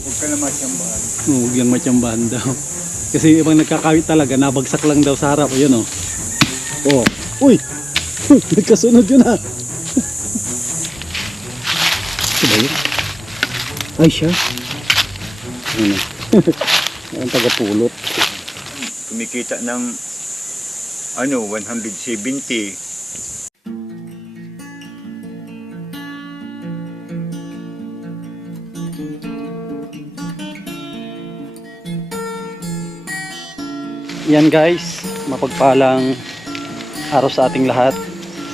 Huwag ka na matsambahan. Huwag lang matsambahan daw. Kasi ibang nagkakawit talaga, nabagsak lang daw sa harap. Ayun o. Oh. Uy! Nagkasunod yun ha. Ito ba yun? Ay siya. Ano? Ang tagapulot. Kumikita ng 170. Yan guys, mapagpalang araw sa ating lahat.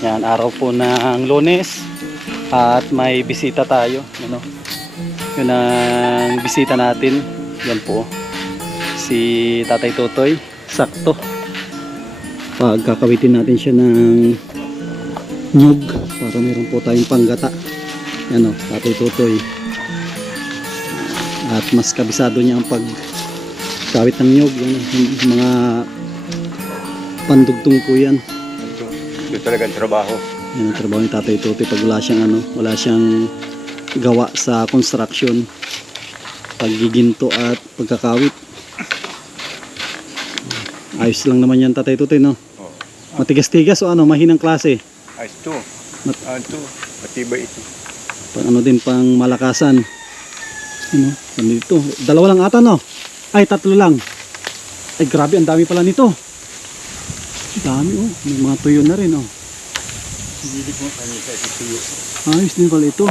Yan, araw po ng Lunes at may bisita tayo. Ano? Yun ang bisita natin. Yan po, si Tatay Totoy. Sakto. Pagkakawitin natin siya ng nyug para meron po tayong panggata. Yan o, Tatay Totoy. At mas kabisado niya ang pagkawit ng nyug. Yan, yung mga pandugtong po yan. Ito talagang trabaho. Yan ang trabaho ni Tatay Totoy pag wala siyang gawa sa construction, paggiginto at pagkakawit. Ayos lang naman yan Tatay Totoy, no? Oh. Matigas-tigas o mahinang klase? Ay, ito. Ito. Matibay ito. Pang pang malakasan. Ano? Dito. Dalawa lang ata, no? Ay, tatlo lang. Ay, grabe, ang dami pala nito. Dami, oh. May mga tuyo na rin, oh. Hindi mo kanisa ito tuyo. Ayos din pala ito.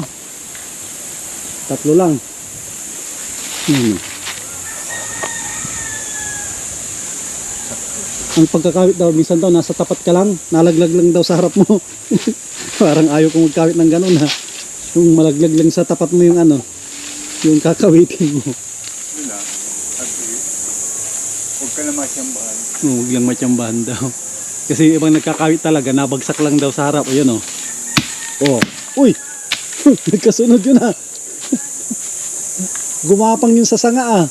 Tatlo lang. Ang pagkakawit daw, minsan daw nasa tapat ka lang, nalaglag lang daw sa harap mo. Parang ayaw kong magkawit ng ganun ha. Yung malaglag lang sa tapat mo yung yung kakawitin mo. Wala. Huwag ka na matsambahan. Huwag lang matsambahan daw. Kasi ibang nagkakawit talaga, nabagsak lang daw sa harap. Ayun o. Oh. Uy! Nagkasunod yun ha. Gumapang yun sa sanga ah.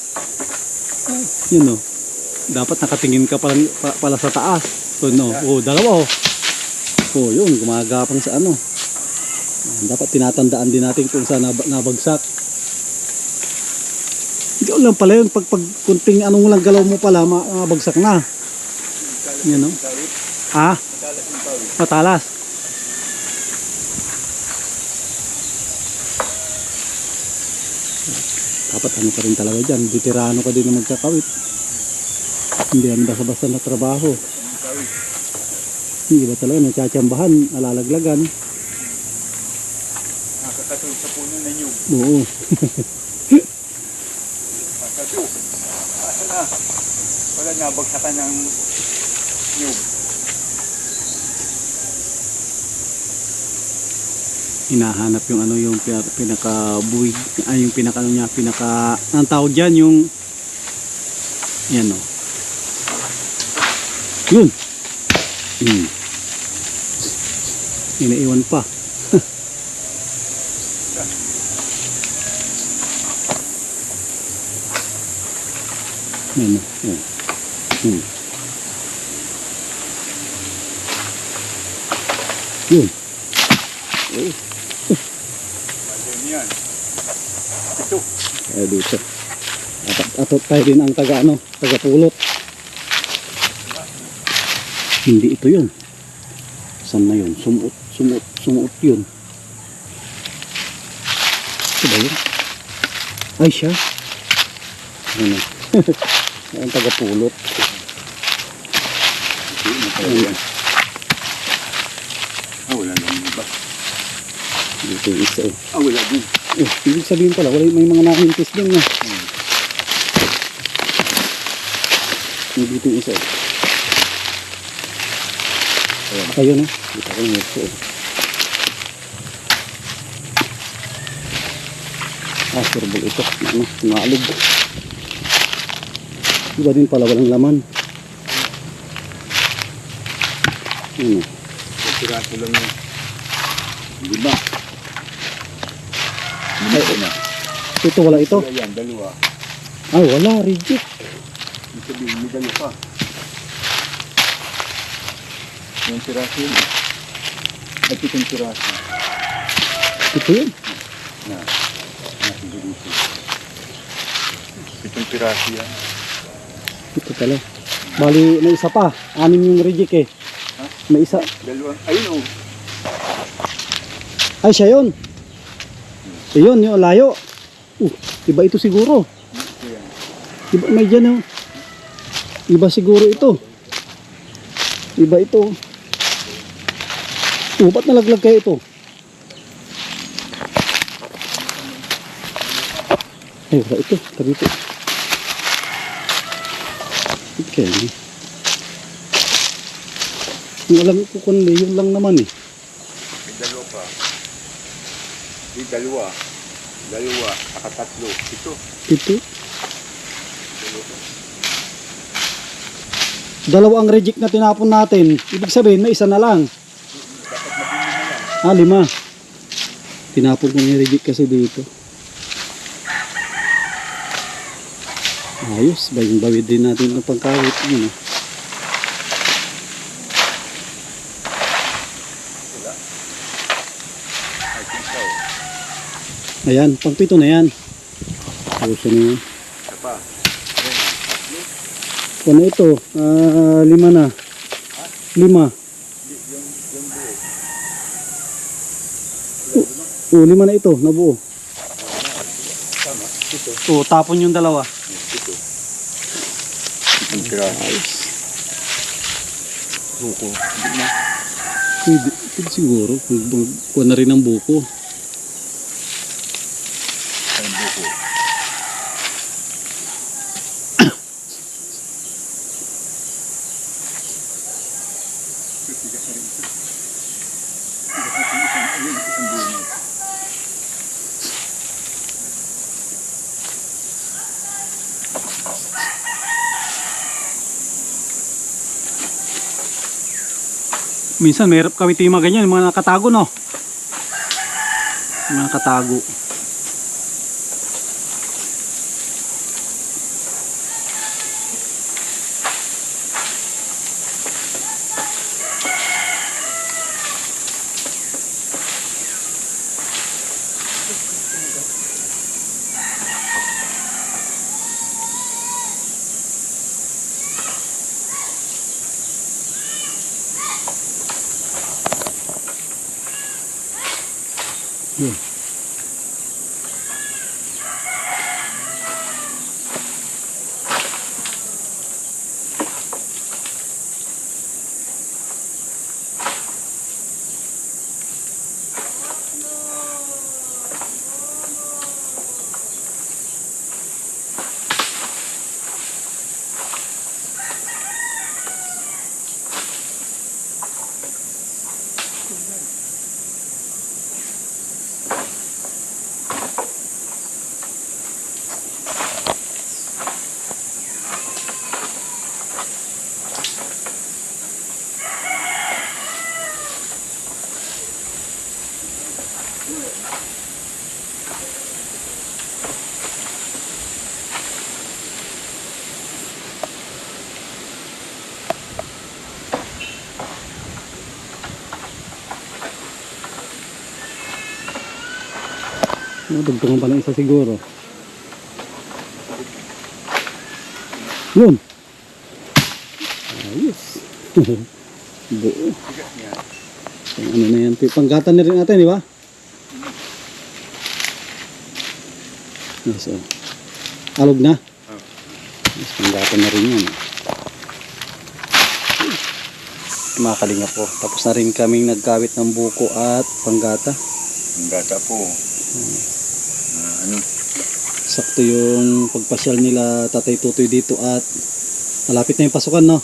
Yun o. Dapat nakatingin ka pala sa taas. So no. Oh, dalawa oh. Oh, yun, gumagapang sa dapat tinatandaan din natin kung saan nabagsak. Hindi lang pala yun, pag kunting anong lang galaw mo pala, mabagsak na. Yan o. Ah? Matalas. Dapat pa rin talaga dyan, veterano ka din na magkakawit. Hindi yan basta-basta na trabaho. Hindi ba talaga natsatsambahan, alalaglagan. Nakakatulog sa puno na nyug. Oo. Nakakatulog. Asa na? Wala na, bagsakan ng nyug. Hinahanap yung yung pinaka-buwig, yung ang tawag dyan, yung yan o. Yun. Inaiwan pa. Yan o. Yun. Oh. Yan. Ito. Kaya dito. Atot tayo din ang taga-pulot. Hindi ito yun. Saan na yun? Sumuot yun. Ito ba yun? Ay siya. Ano? Ang taga-pulot. Wala lang ba? Dito yung isa. Wala din. Ibig sabihin pala, may mga nahintis din na. Dito yung isa. Ayun o. Dito ko yung isa. Surbol ito. Naalig. Iba din pala, walang laman. Piraso lang yun. Hindi ba? Ito wala ito. Yan, dalawa. Ay wala, reject. Ibig sabihin, may dalawa pa. Yung piraso yun. At itong piraso. Ito yun. Na. Nasa dito. Pitong piraso yan. Ito pala. Bali, may isa pa. 6 yung reject eh. Ha? May isa. Dalawang, ayun oh. Ay, siya yun. Ayun, yung layo. Iba ito siguro. Yan. Iba, may dyan oh. Iba siguro ito. Iba ito. Ba't nalaglag kayo ito? Ay, wala ito. Tabi ito. Okay. Yung alam ko kung yun lang naman eh. May dalawa pa. May dalawa. Dalawa. Nakatatlo. Ito. Ito. Dalawa pa. Dalawa ang reject na tinapon natin. Ibig sabihin, may isa na lang. Dapat mabili na lang. 5. Tinapon ko yung reject kasi dito. Ayos. Bayang-bawid din natin ng pangkawit. Yun, Wala. I think so. Ayan, pang-7 na yan. Ayos na yan. Isa pa. Ayan. Tatlo. Ano ito? 5 na. 5. Yung buo. Oh, 5 na ito, nabuo. Tama. Ito. Oh, tapon yung dalawa. Ito. Pitong piraso. Ayos. Buko. Hindi na. Pwede siguro. Kuha na rin ang buko. Ay, buko. Minsan mayroon kami ito yung mga ganyan, mga nakatago no? Mga nakatago. Yun. Dugtungan pa ng isa siguro. Yun. Ayos. Buo. Bigat niya. Ang ano na yan. Panggatan na rin natin, di ba? Yes, oh. Alog na. Oh. Yes, panggatan na rin yan. Mga kalingap po. Tapos na rin kaming nagkawit ng buko at panggata. Ang gata po. Ano? Sakto yung pagpasyal nila Tatay Tutoy dito at malapit na yung pasukan, no?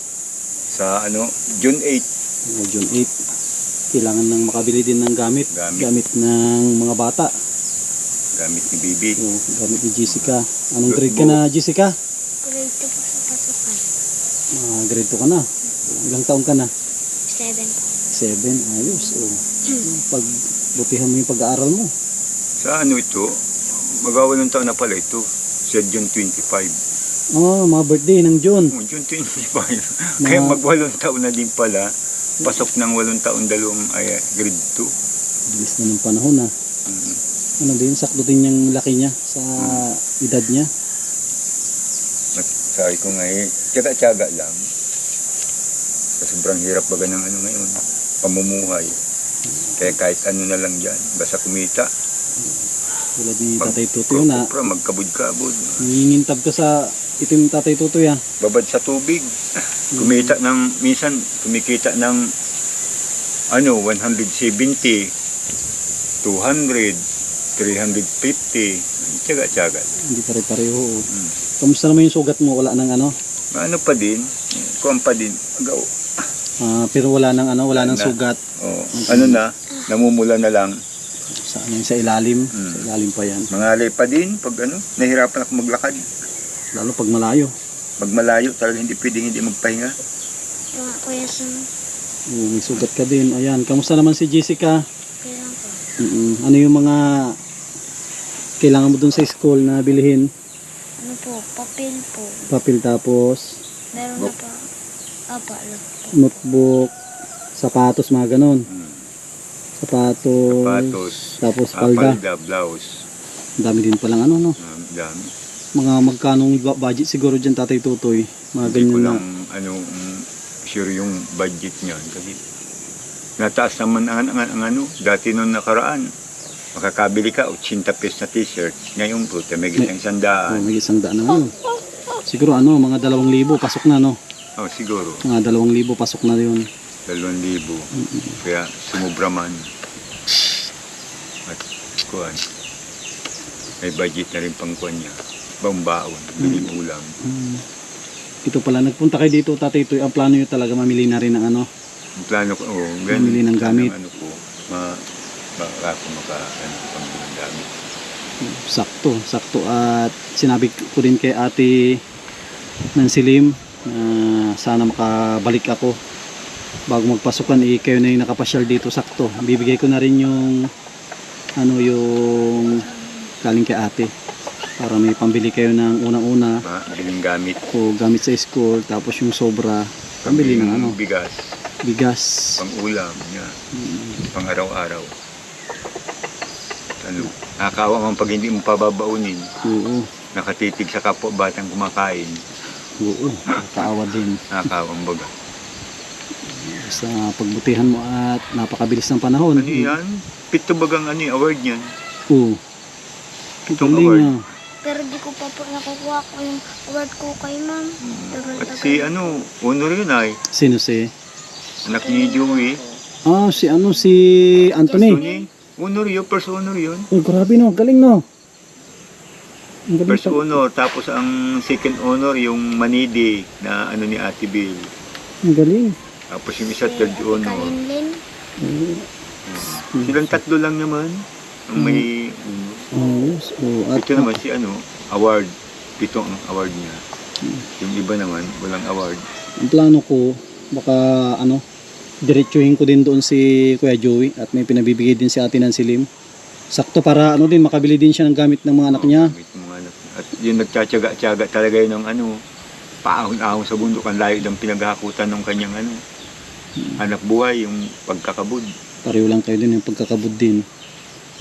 Sa ano? June 8. June 8. Kailangan nang makabili din ng gamit. Gamit ng mga bata. Gamit ni Bibi. So, gamit ni Jessica. Anong grade ka na, Jessica? Grade 2 po sa pasukan. Grade 2 ka na. Ilang taon ka na? 7 po. 7. Ayos. Pagbutihan mo yung pag-aaral mo. Sa ano ito? Magawalong taon na pala ito. Sa June 25. Mga birthday ng June. Oh, June 25. Kaya mag-8 taon na din pala. Pasok ng 8 taon dalawang grade 2. Bilis na ng panahon, ha? Ano din, sakto din yung laki niya sa edad niya. Sabi ko nga tiyaga-tiyaga lang. Sa sobrang hirap baga ng ano ngayon, pamumuhay. Kaya kahit ano na lang dyan, basta kumita. Tulad ni Tatay Tutoy na Magkabud-kabud. nangingintab ka sa itim Tatay Tutoy Babad sa tubig. Kumita ng, minsan kumikita ng 170, 200, 350. Tiyaga-tiyaga. Hindi pare-pareho. Kamusta naman yung sugat mo? Wala nang ano? Ano pa din, kuwan pa din. Agaw. Pero wala nang ano, wala nang Na. sugat. Oh, ano na, namumula na lang. Sa ilalim. Sa ilalim pa yan. Mangalay pa din pag nahirapan ako maglakad. Lalo pag malayo. Pag malayo, talaga hindi pwedeng hindi magpahinga. Ito nga kuya sa May sugat ka din. Ayan. Kamusta naman si Jessica? kailangan ko. Ano yung mga kailangan mo dun sa school na bilhin? Ano po, papel po. Papel tapos Meron na pa. Lang po. notebook, sapatos, mga ganon. Sapatos, Sapatos, tapos palda. palda, blouse. Ang dami din palang ano, no? Dami. Mga magkanong budget siguro dyan, Tatay Tutoy. Mga Hindi ko ganyan na. lang sure yung budget niyan kasi nataas naman ang dati nung nakaraan. Makakabili ka 80 pesos na t-shirt. Ngayon po, may Oh, isang 100. may 100 na ano. Siguro mga 2,000 pasok na, no? Oh, siguro. Mga 2,000 pasok na yun. 2,000. Kaya sumubra man. At kuhan. May budget na rin pang kuhan niya. Baon, biling ulam. Ito pala, nagpunta kayo dito, Tatay Tutoy. Ang plano nyo talaga, mamili na rin ng ano. Ang plano ko, Mamili ng gamit. Baka ako pambili ng gamit. Sakto. At sinabi ko din kay Ate Nancy Lim na sana makabalik ako bago magpasukan. Kayo na yung nakapasyal dito, sakto. Bibigay ko na rin yung yung galing kay Ate para may pambili kayo ng unang-una Biling gamit. o gamit sa school, tapos yung sobra pambili ng bigas, Pang ulam. Pang araw-araw. Nakakawa man pag hindi mo pababaunin. oo, Nakatitig sa kapwa batang kumakain. kaawa din. Nakakawang baga. Basta pagbutihan mo at napakabilis ng panahon. Ano yan? Pito bagang award niyan. Oo. Pitong Galing, award. Pero di ko pa po nakukuha ko yung award ko kay ma'am. At si honor yun ay. Sino si? Anak ni Joey. Si Anthony. Honor yun, first honor yun. Oh, grabe no, galing no. Ang galing First honor, tapos ang second honor yung Manidi na ni Ate Bill. Ang galing. Tapos yung isa third honor. Kalinlin. Silang tatlo lang naman. Ang may At ito naman si award. 7 ang award niya. Yung iba naman, walang award. ang plano ko, baka diretsuhin ko din doon si Kuya Joey at may pinabibigay din si Ate Nancy Lim. Sakto para din makabili din siya ng gamit ng mga anak niya. Gamit ng mga anak niya. At yung nagtsatsaga-tsaga talaga yun ng paahon-ahon sa bundok. Ang layo ng pinaghahakutan ng kanyang anak buhay, yung pagkakabud. Pareho lang kayo din yung pagkakabud din.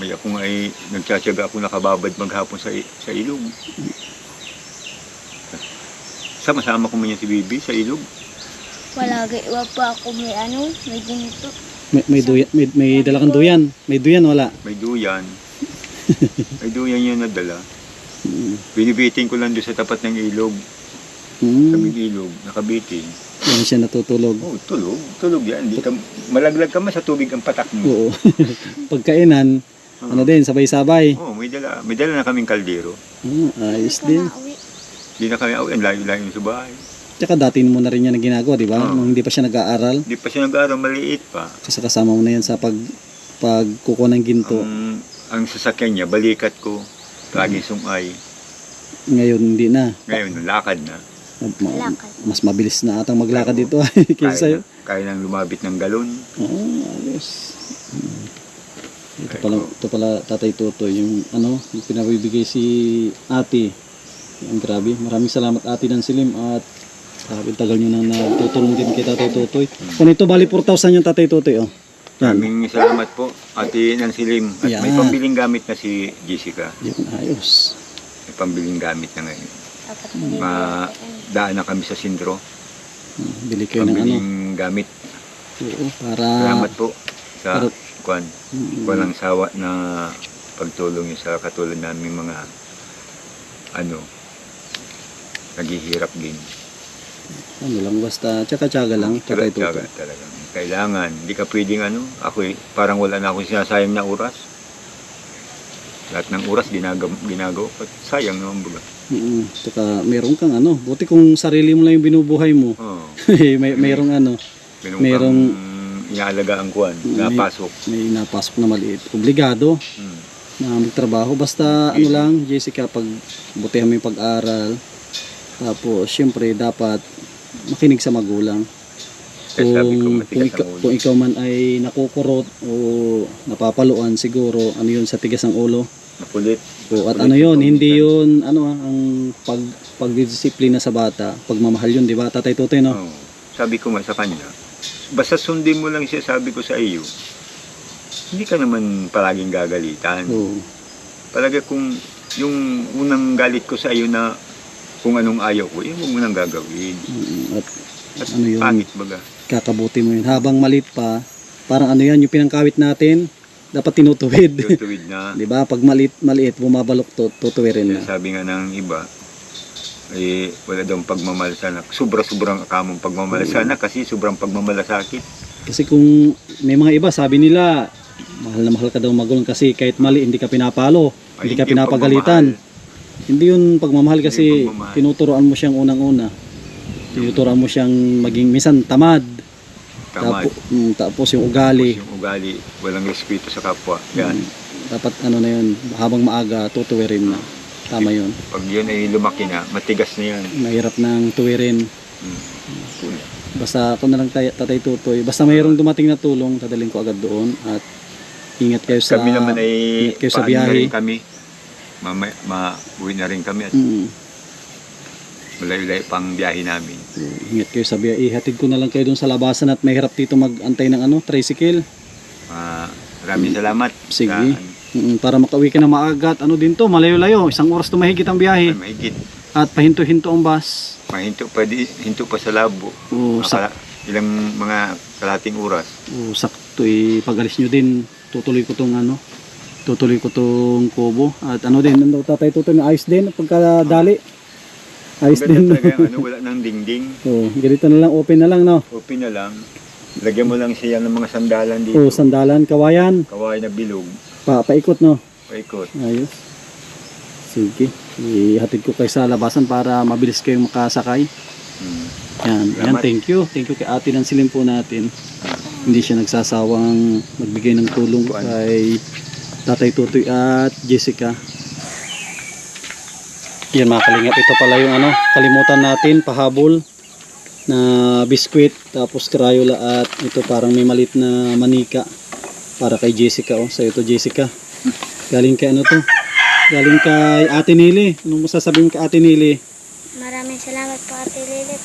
May ako nga nagtsatsaga ako nakababad maghapon sa ilog. Sama-sama ko man yan si Bibi sa ilog. Wala pa ako may ginito. May dala kang duyan. May duyan wala. May duyan. May duyan yan nadala. Binibiting ko lang doon sa tapat ng ilog. Sabing ilog, nakabiting. Yan siya natutulog. Oh, tulog yan. Malaglag ka man sa tubig ang patak mo. Oo. Pagkainan, din, sabay-sabay. Oh, may dala na kaming kaldero. Ayos din. Hindi na kami ang layo-layo sa bahay. Tsaka dati mo na rin yan na ginagawa, di ba? Oo. Nung hindi pa siya nag-aaral. Hindi pa siya nag-aaral, maliit pa. Kasi kasama mo na yan sa pagkukuha ng ginto. Ang sasakyan niya, balikat ko. Lagi sumay. Ngayon hindi na. Ngayon, lakad na. Mas mabilis na atang maglakad dito kaysa sa'yo. Kaya nang lumabit ng galon. Ayos. Ito pala Tatay Tutoy, yung yung pinabibigay si Ate. Ang grabe. Maraming salamat Ate Nancy Lim at grabe tagal nyo na nagtutulong din kay Tatay Tutoy. Kung ito bali 4,000 yung Tatay Tutoy. Maraming salamat po, Ate Nancy Lim. At may pambiling gamit na si Jessica. Yun, ayos. May pambiling gamit na ngayon. Dapat hindi daan na kami sa sindro. Bili kayo ng ano. Pambiling gamit. Oo, para... Salamat po sa Para- kwan. Walang sawa na pagtulong niyo sa katulad namin mga naghihirap din. Ano lang, basta tsaka-tsaga lang. Tsaka ito. Tiyaga talagang. Kailangan. Hindi ka pwedeng ako parang wala na akong sinasayang na oras. Lahat ng oras ginagawa. Sayang naman baga. Tsaka meron kang buti kung sarili mo lang yung binubuhay mo. Oo. Merong Merong inaalagaan kuwan. Napasok. May napasok na maliit. Obligado na magtrabaho. Basta lang, Jessica, pag butihan mo yung pag-aral. Tapos, syempre, dapat makinig sa magulang. Kaya sabi ko, matigas ang ulo. Kung ikaw man ay nakukurot o napapaluan, siguro, yun sa tigas ng ulo. Makulit. At hindi yun, ang pagdidisiplina sa bata, pagmamahal yun, di ba, Tatay Tutoy, no? Oo. Sabi ko nga sa kanya, basta sundin mo lang siya, sabi ko sa iyo, hindi ka naman palaging gagalitan. Oo. Palagi kung yung unang galit ko sa iyo na kung anong ayaw ko, yun huwag mo nang gagawin. At yun, pangit baga. kakabuti mo yun. Habang maliit pa, parang yung pinangkawit natin, dapat tinutuwid. Tutuwid na. Di ba? Pag maliit, bumabalok tutuwirin na. Sabi nga ng iba, wala daw pagmamalasanak. Sobrang akamong pagmamalasanak kasi sobrang pagmamalasakit. Kasi kung may mga iba, sabi nila, mahal na mahal ka daw magulang kasi kahit mali, hindi ka pinapalo, hindi ka pinapagalitan. Hindi yun pagmamahal kasi pagmamahal. tinuturoan mo siyang unang-una. Tinuturoan mo siyang maging minsan tamad. Tamad. Tapos yung ugali. Yung ugali, walang respeto sa kapwa. Yan. Dapat yun, habang maaga, tutuwirin na. Tama yun. Pag yun ay lumaki na, matigas na yan. Mahirap nang tuwirin. Hmm. Basta ako na lang Tatay Tutoy. Basta mayroong dumating na tulong, dadalhin ko agad doon. At ingat kayo sa Kami naman ay ingat kayo sa paano na biyahe. rin kami. Uwi na rin kami at malayo-layo pang biyahe namin. Ingat kayo sa biyahe. Ihatid ko na lang kayo doon sa labasan at mahirap dito mag-antay ng tricycle. Maraming salamat. Sige. Para makauwi ka na maaga at din to, malayo-layo. 1 oras to mahigit ang biyahe. Mahigit. At pahinto-hinto ang bus. Pwede hinto pa sa labo. Ilang mga kalating oras. Sakto pag-alis nyo din, tutuloy ko tong kubo. At Tatay Tutoy, na ayos din pagkadali. Ayos din. Talaga, wala nang dingding. Ganito na lang, open na lang, no? Open na lang. Lagyan mo lang siya ng mga sandalan dito. Sandalan, kawayan. Kaway na bilog. Paikot, no? Paikot. Ayos. Sige. Ihatid ko kayo sa labasan para mabilis kayong makasakay. Yan, thank you. Thank you kay Ate Nansilim po natin. Hindi siya nagsasawang magbigay ng tulong kay Tatay Tutoy at Jessica. Yan mga kalingap, ito pala yung kalimutan natin, pahabol na biskwit, tapos crayola at ito parang may malit na manika para kay Jessica. Sa'yo to, Jessica. Galing kay Galing kay Ate Nili. Anong masasabi mo kay Ate Nili? Maraming salamat po, Ate Lilit.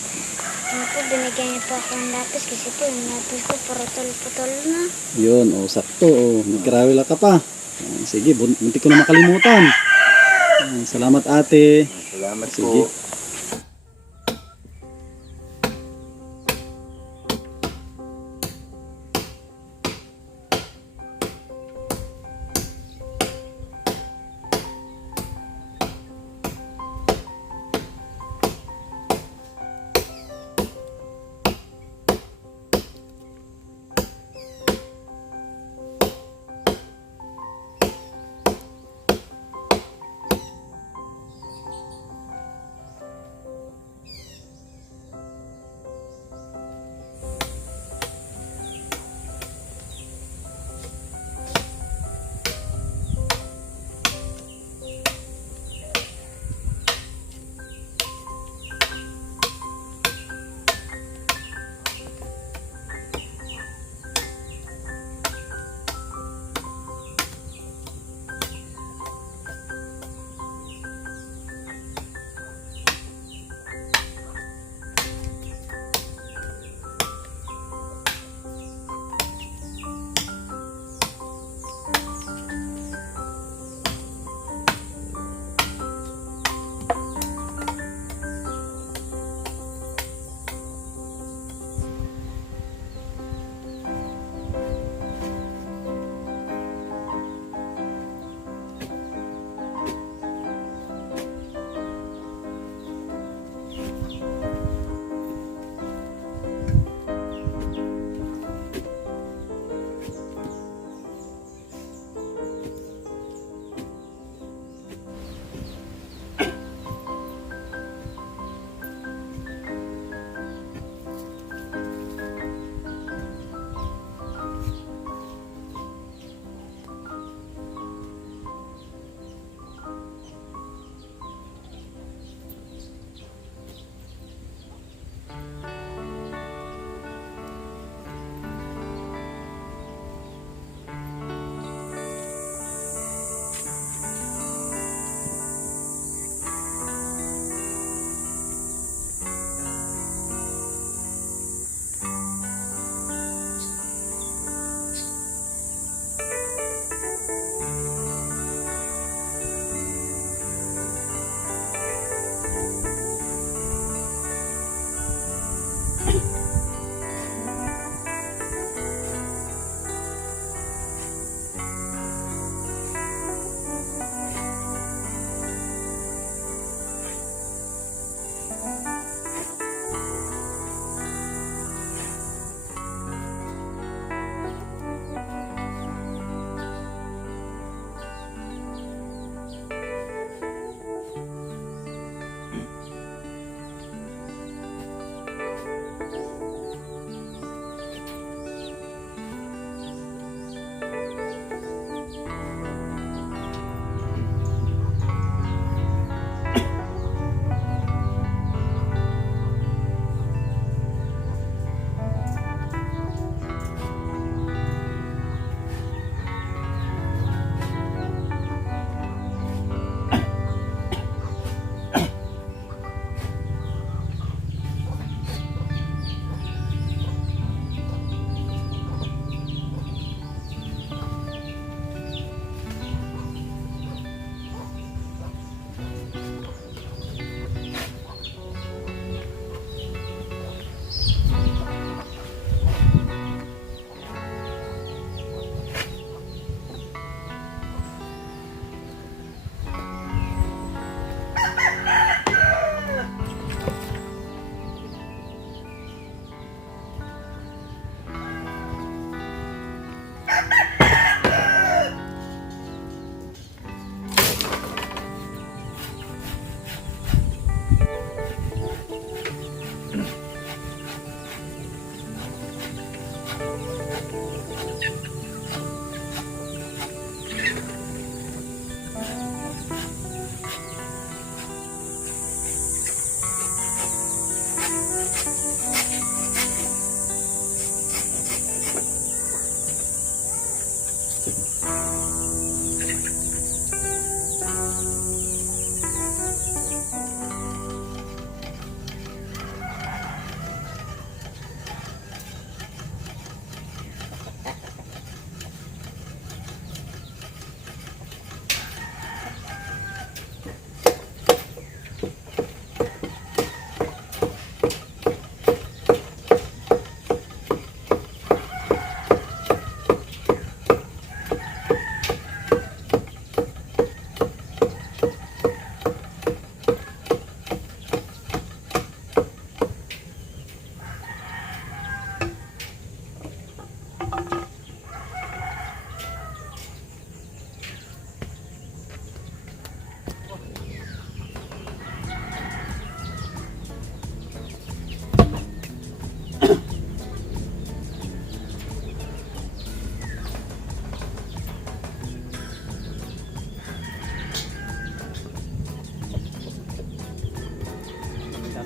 Binigyan niyo po ako ng lapis kasi po yung lapis ko putol-putol na. Yun, sakto. Nag-crayola ka pa. Sige, muntik ko na makalimutan. Salamat, Ate. Salamat Sige. po.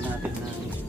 Lagyan natin ng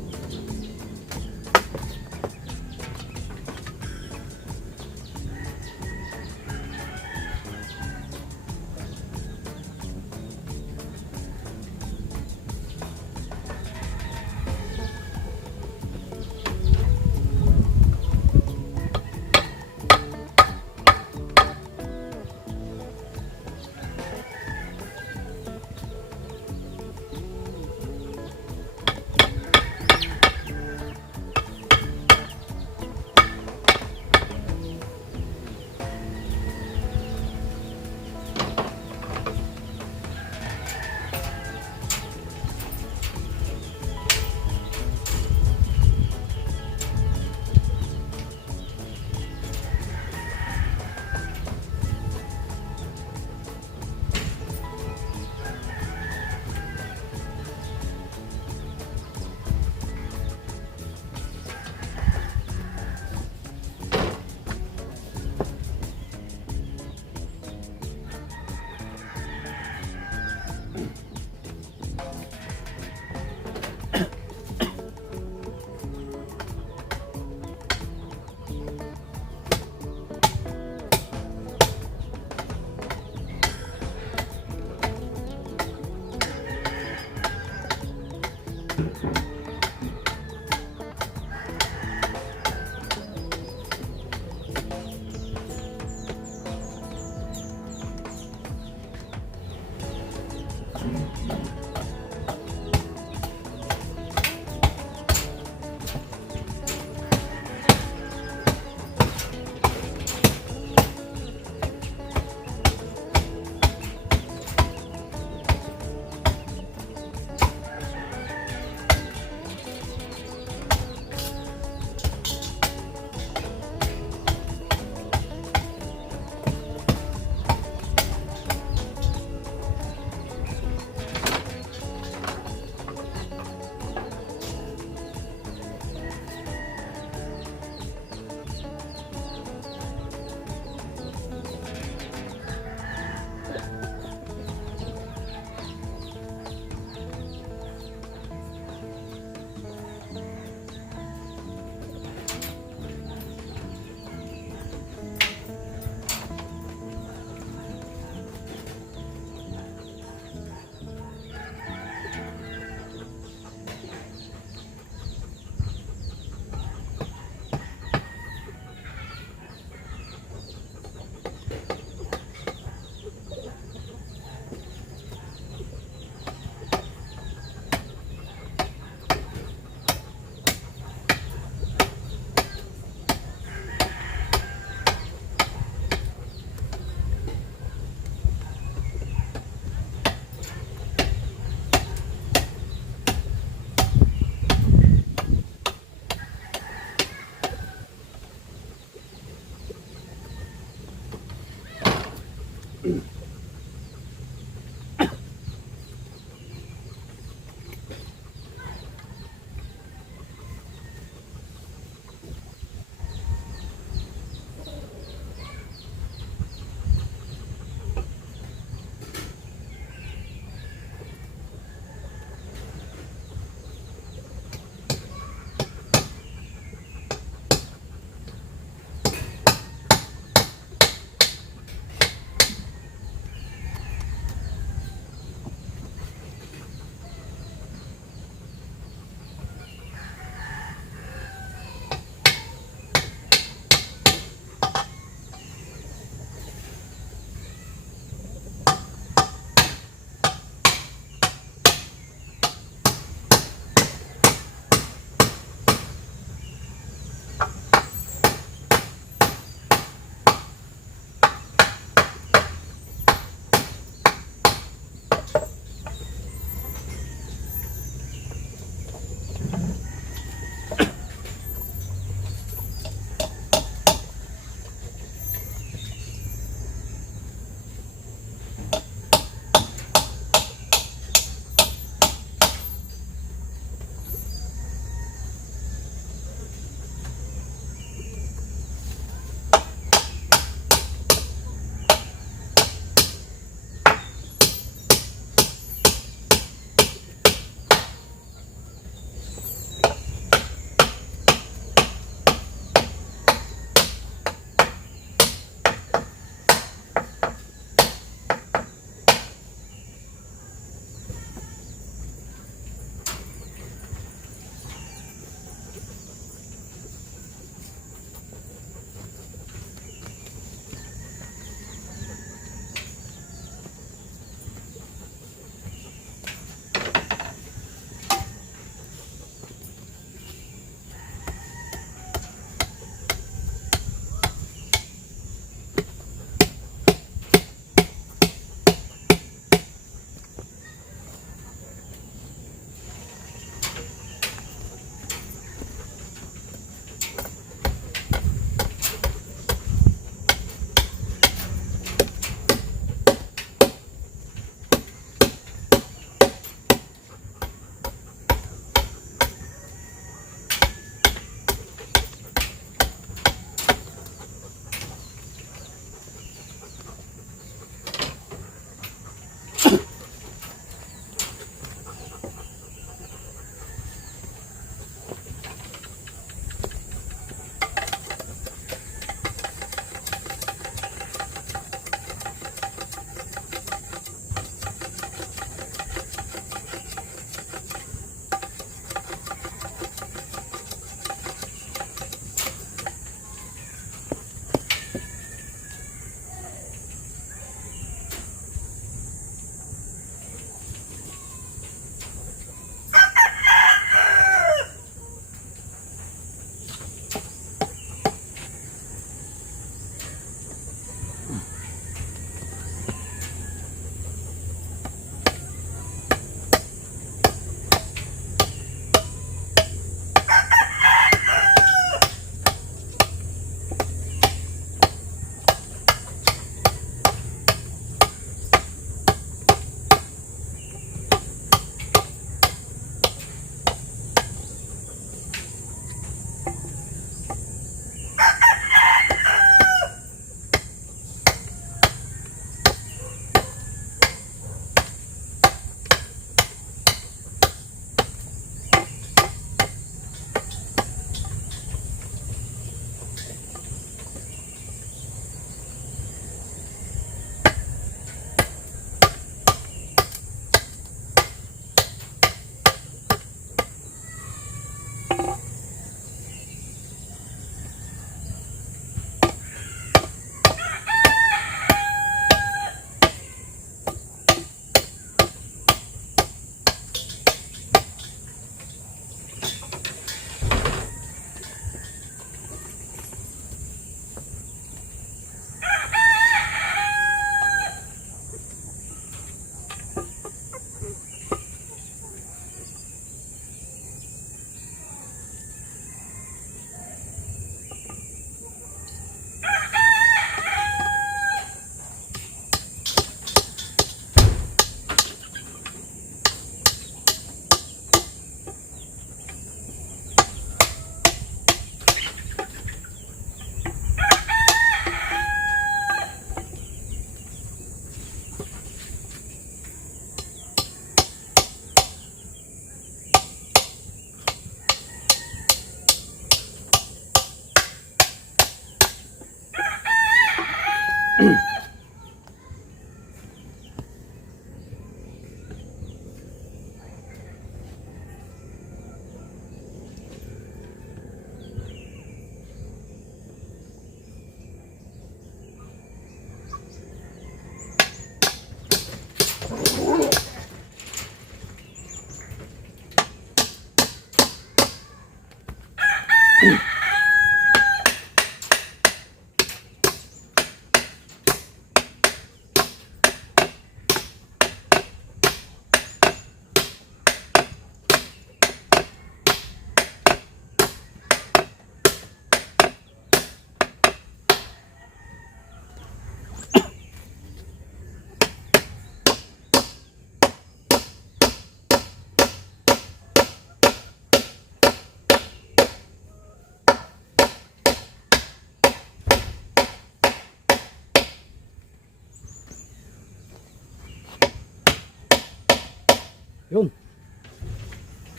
Yun.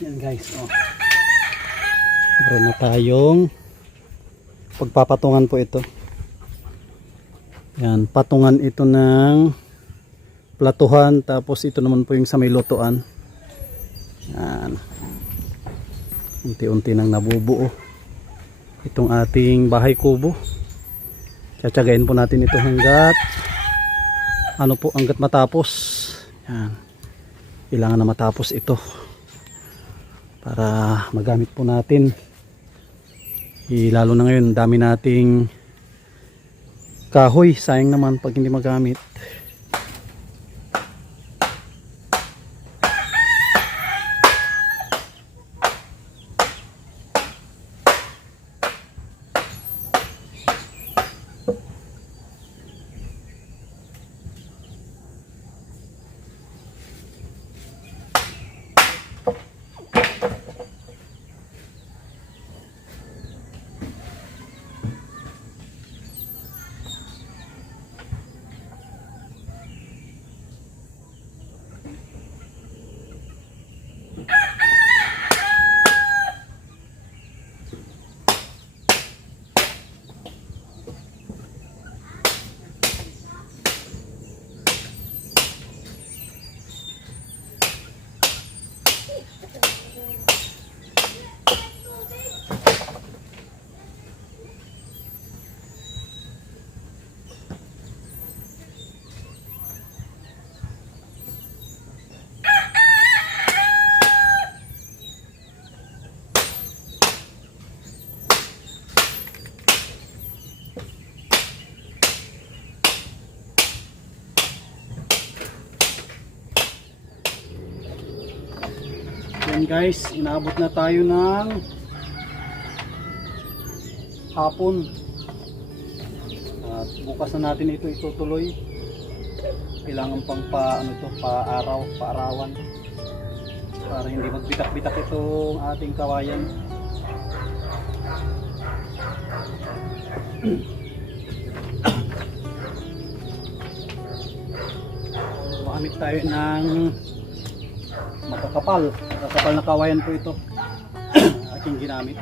Yan guys. Oh. Meron na tayong pagpapatungan po ito. Yan. Patungan ito ng platuhan. Tapos ito naman po yung sa may lutuan. Yan. Unti-unti nang nabubuo itong ating bahay kubo. Tsatsagain po natin ito hanggat hanggat matapos. Yan. Kailangan na matapos ito para magamit po natin. Lalo na ngayon, dami nating kahoy. Sayang naman pag hindi magamit. Yan guys, inaabot na tayo ng hapon. At bukas na natin ito itutuloy. Kailangan pang paarawan para hindi magbitak-bitak itong ating kawayan. Magamit tayo ng makakapal na kawayan po ito. Aking ginamit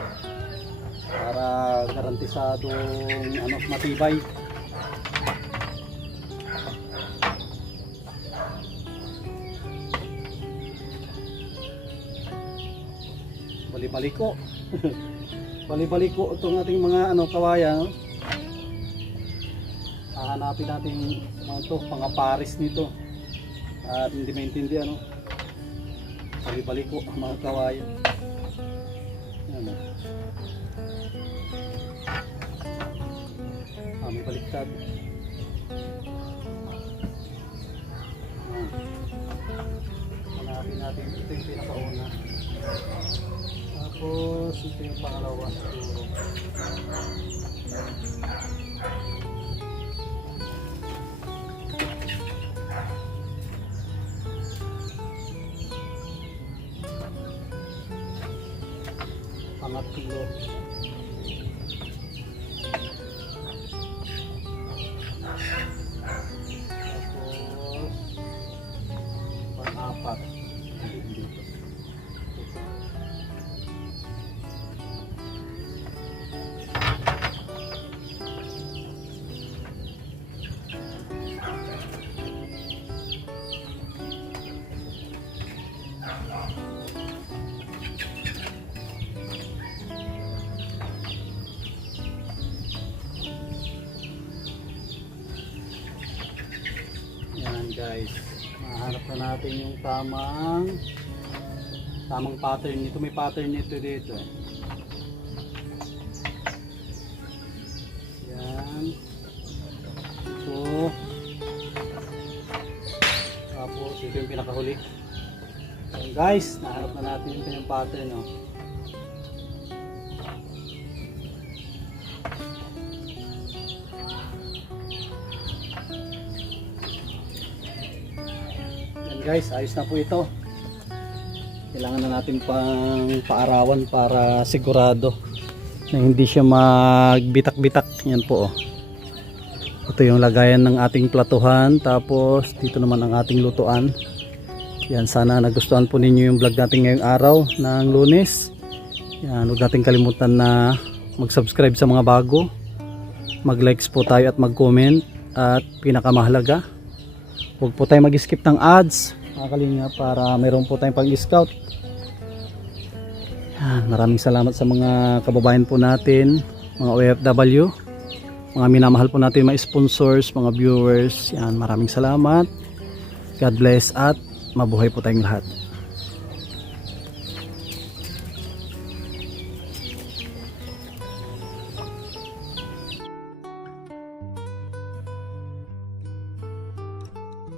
para garantisadong matibay. Bali-baliko. Bali-baliko itong ating mga kawayan. Hahanapin natin mga pares nito at hindi maintindihan bali-baliko mga kawayan. Yan may baliktad. Hanapin natin ito yung pinakauna. Tapos ito yung pangalawa siguro. Pangatlo. Tapos pang-apat. Dito. guys, mahanap na natin yung tamang pattern nito. May pattern nito dito eh. Yan. Ito. Tapos ito yung pinakahuli. Yan guys, nahanap na natin yung kanyang pattern, oh. Yan guys, ayos na po ito. Kailangan na natin pang paarawan para sigurado na hindi siya magbitak-bitak. Yan po, oh. Ito yung lagayan ng ating platuhan. Tapos dito naman ang ating lutuan. Yan, sana nagustuhan po ninyo yung vlog natin ngayong araw ng Lunes. Yan, huwag natin kalimutan na mag-subscribe sa mga bago. Mag-likes po tayo at mag-comment. At pinakamahalaga, huwag po tayo mag-skip ng ads, mga kalinga, para mayroon po tayong pag-scout. Yan, maraming salamat sa mga kababayan po natin, mga OFW, mga minamahal po natin, mga sponsors, mga viewers. Yan, maraming salamat. God bless at mabuhay po tayong lahat.